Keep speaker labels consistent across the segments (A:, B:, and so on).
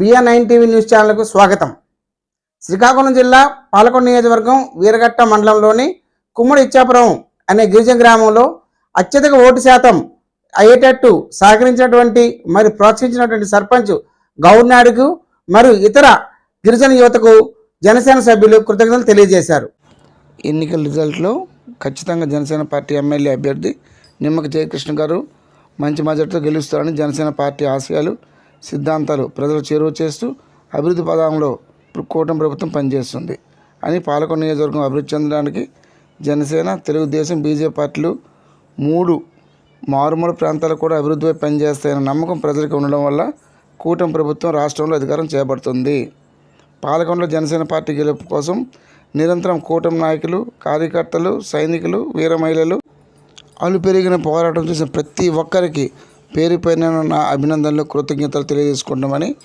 A: BR nine TV news ఛానల్కు స్వాగతం. శ్రీకాకుళం జిల్లా పాలకొండ నియోజకవర్గం వీరఘట్ట మండలంలోని కుమ్మడి ఇచ్చాపురం అనే గిరిజన గ్రామంలో అత్యధిక ఓటు శాతం అయ్యేటట్టు సహకరించినటువంటి మరి ప్రోత్సహించినటువంటి సర్పంచ్ గౌర్నాడుకు మరియు ఇతర గిరిజన యువతకు జనసేన సభ్యులు కృతజ్ఞతలు తెలియజేశారు. ఎన్నికల రిజల్ట్లో ఖచ్చితంగా జనసేన పార్టీ ఎమ్మెల్యే అభ్యర్థి నిమ్మక జయకృష్ణ గారు మంచి మెజార్టీతో గెలుస్తారని జనసేన పార్టీ ఆశయాలు సిద్ధాంతాలు ప్రజలు చేరువ చేస్తూ అభివృద్ధి పదంలో కూటమి ప్రభుత్వం పనిచేస్తుంది అని పాలకొండ నియోజకవర్గం అభివృద్ధి చెందడానికి జనసేన తెలుగుదేశం బీజేపీ పార్టీలు మూడు మారుమూల ప్రాంతాలు కూడా అభివృద్ధిపై పనిచేస్తాయన్న నమ్మకం ప్రజలకు ఉండడం వల్ల కూటమి ప్రభుత్వం రాష్ట్రంలో అధికారం చేపడుతుంది. పాలకొండలో జనసేన పార్టీ గెలుపు కోసం నిరంతరం కూటమి నాయకులు కార్యకర్తలు సైనికులు వీర మహిళలు అలు పెరిగిన పోరాటం చేసిన ప్రతి ఒక్కరికి పేరుపైన నా అభినందనలు కృతజ్ఞతలు తెలియజేసుకుంటామని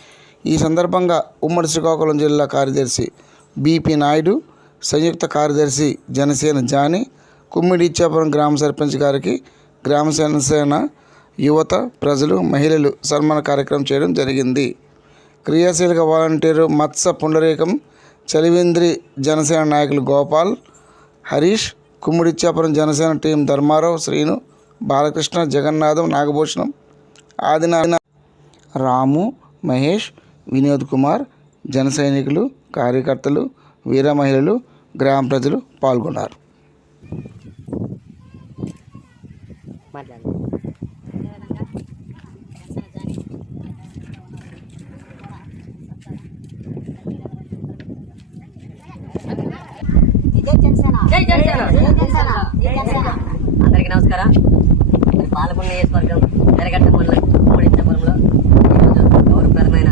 A: ఈ సందర్భంగా ఉమ్మడి శ్రీకాకుళం జిల్లా కార్యదర్శి బీపీ నాయుడు సంయుక్త కార్యదర్శి జనసేన జాని కుమ్మిడి ఇచ్చాపురం గ్రామ సర్పంచ్ గారికి గ్రామ జనసేన యువత ప్రజలు మహిళలు సన్మాన కార్యక్రమం చేయడం జరిగింది. క్రియాశీలక వాలంటీరు మత్స పుండరీకం చలివేంద్రి జనసేన నాయకులు గోపాల్ హరీష్ కుమ్మిడిచ్చాపురం జనసేన టీం ధర్మారావు శ్రీను బాలకృష్ణ జగన్నాథం నాగభూషణం ఆదినారాయణ రాము మహేష్ వినోద్ కుమార్ జన సైనికులు కార్యకర్తలు వీర మహిళలు గ్రామ ప్రజలు పాల్గొన్నారు.
B: అందరికీ నమస్కారం. పాలకొండ నియోజకవర్గం ఎరగట్ట మండలం ఉమ్మడి ఈరోజు గౌరవప్రదమైన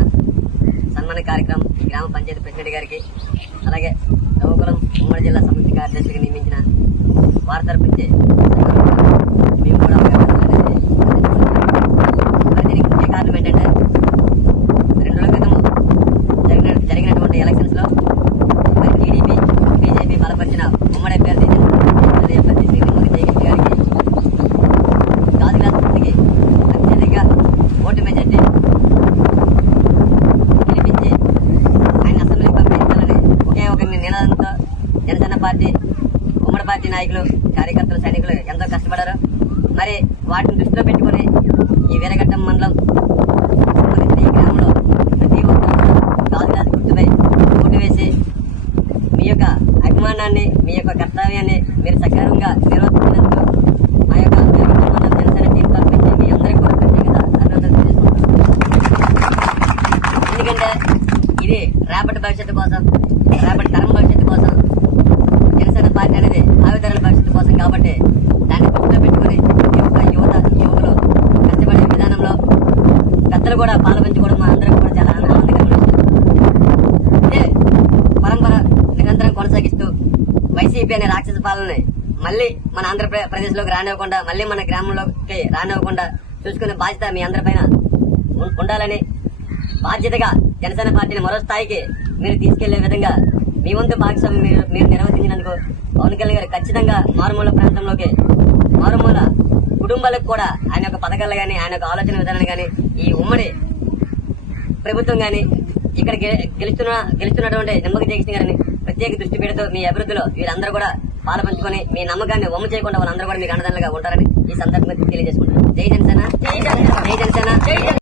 B: సన్మాన కార్యక్రమం గ్రామ పంచాయతీ ప్రెసిడెంట్ గారికి అలాగే నవకులం ఉమ్మడి జిల్లా సమితి కార్యదర్శిగా నియమించిన వారి పార్టీ ఉమ్మడి పార్టీ నాయకులు కార్యకర్తలు సైనికులు ఎంతో కష్టపడారు. మరి వాటిని దృష్టిలో పెట్టుకుని ఈ వీరఘట్టం మండలం ఈ గ్రామంలో ప్రతి ఒక్కరు గుర్తుపై ఓటు వేసి మీ యొక్క అభిమానాన్ని మీ యొక్క కర్తవ్యాన్ని మీరు సక్రమంగా నిర్వర్తించినందుకు మా యొక్క జనసేన టీం మీ అందరికీ కూడా ప్రత్యేకత అభినందనలు ఎందుకంటే ఇది రేపటి భవిష్యత్తు కోసం రేపటి తరం భవిష్యత్తు కోసం జనసేన పార్టీ అనేది భావితరాల భవిష్యత్తు కాబట్టి దాన్ని దృష్టిలో పెట్టుకొని ఈ యొక్క యువత యువకులు కష్టపడే విధానంలో పెద్దలు కూడా పాల్పంచుకోవడం మా అందరం కూడా చాలా ఆనందకరమైన ఇదే పరంపర నిరంతరం కొనసాగిస్తూ వైసీపీ అనే రాక్షస పాలనని మళ్ళీ మన ఆంధ్రప్రదేశ్లోకి రానివ్వకుండా మళ్ళీ మన గ్రామంలోకి రానివ్వకుండా చూసుకునే బాధ్యత మీ అందరిపైన ఉండాలని బాధ్యతగా జనసేన పార్టీని మరో స్థాయికి మీరు తీసుకెళ్ళే విధంగా మీ వంతు భాగస్వామ్యం మీరు మీరు నిర్వహించినందుకు పవన్ కళ్యాణ్ గారు ఖచ్చితంగా మారుమూల ప్రాంతంలోకి మారుమూల కుటుంబాలకు కూడా ఆయన యొక్క పథకాలు కానీ ఆయన యొక్క ఆలోచన విధానాలు కానీ ఈ ఉమ్మడి ప్రభుత్వం కానీ ఇక్కడ గె- గెలుస్తున్న గెలుస్తున్నటువంటి నిమ్మక జగన్ గారిని ప్రత్యేక దృష్టి పెడుతూ మీ అభివృద్ధిలో వీరందరూ కూడా పాల్పంచుకొని మీ నమ్మకాన్ని వమ్ము చేయకుండా వాళ్ళందరూ కూడా మీకు అండదండలుగా ఉంటారని ఈ సందర్భంగా తెలియజేసుకుంటారు జై జనసేన. జై జనసేన. జై జనసేన.